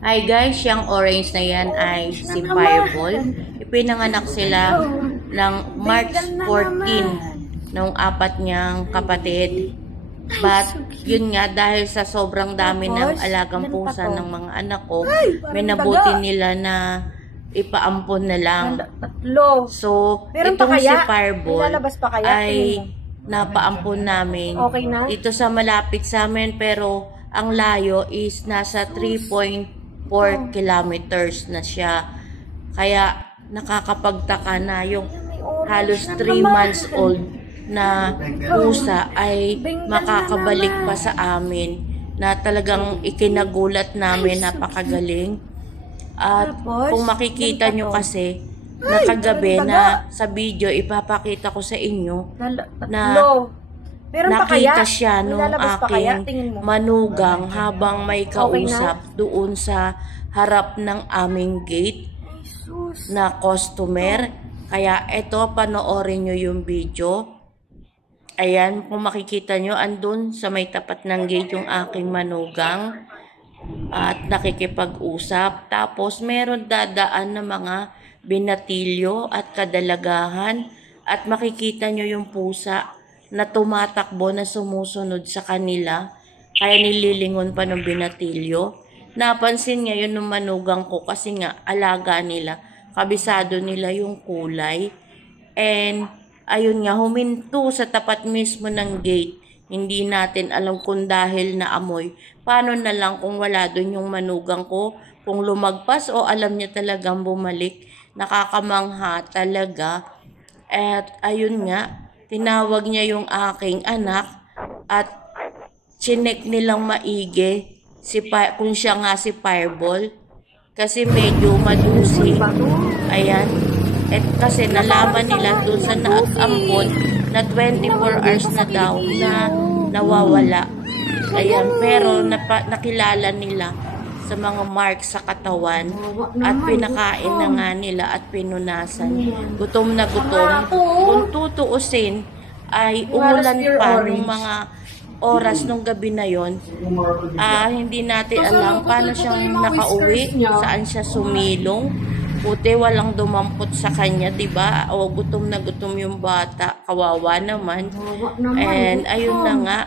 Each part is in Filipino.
Hi guys, yung orange na yan ay si Fireball. Ipinanganak sila ng March 14 ng apat niyang kapatid. But yun nga, dahil sa sobrang dami ng alagang pusa ng mga anak ko, may nabuti nila na ipaampon na lang. So, itong si Fireball ay napaampon namin dito sa malapit sa amin, pero ang layo is nasa 3.4 kilometers na siya. Kaya nakakapagtaka na yung halos 3 months old na pusa ay makakabalik pa sa amin, na talagang ikinagulat namin, napakagaling. At kung makikita nyo kasi nakagabi na sa video ipapakita ko sa inyo na nakita siya nung aking manugang habang may kausap doon sa harap ng aming gate na customer. Kaya eto, panoorin nyo yung video. Ayan, kung makikita nyo, andun sa may tapat ng gate yung aking manugang at nakikipag-usap. Tapos meron dadaan na mga binatilyo at kadalagahan, at makikita nyo yung pusa na tumatakbo na sumusunod sa kanila, kaya nililingon pa ng binatilyo. Napansin ngayon ng manugang ko kasi nga alaga nila, kabisado nila yung kulay. And ayun nga, huminto sa tapat mismo ng gate. Hindi natin alam kung dahil na amoy. Paano na lang kung wala doon yung manugang ko, kung lumagpas o alam niya talagang bumalik. Nakakamangha talaga. At ayun nga, tinawag niya yung aking anak at chinek nilang maigi kung siya nga si Fireball, kasi medyo madusi. Ayan. At kasi nalaman nila doon sa naampon na 24 hours na daw na nawawala. Ayan. Pero nakilala nila sa mga marks sa katawan at pinakain na nga nila at pinunasan. Gutom na gutom. Kung tutuusin ay umulan pa ng mga oras nung gabi na yon. Hindi natin alam paano siyang nakauwi, saan siya sumilong. Puti, walang dumampot sa kanya, diba? O gutom na gutom yung bata, kawawa naman. And ayun na nga,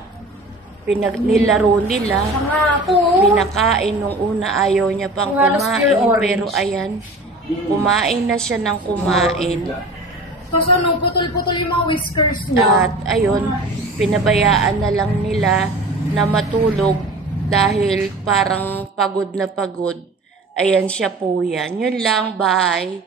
nilaro nila, pinakain. Nung una ayaw niya pang kumain, pero ayan, kumain na siya ng kumain. Tapos ano, putol-putol yung mga whiskers niya. At ayun, pinabayaan na lang nila na matulog dahil parang pagod na pagod. Ayan siya po yan. Yun lang, bye.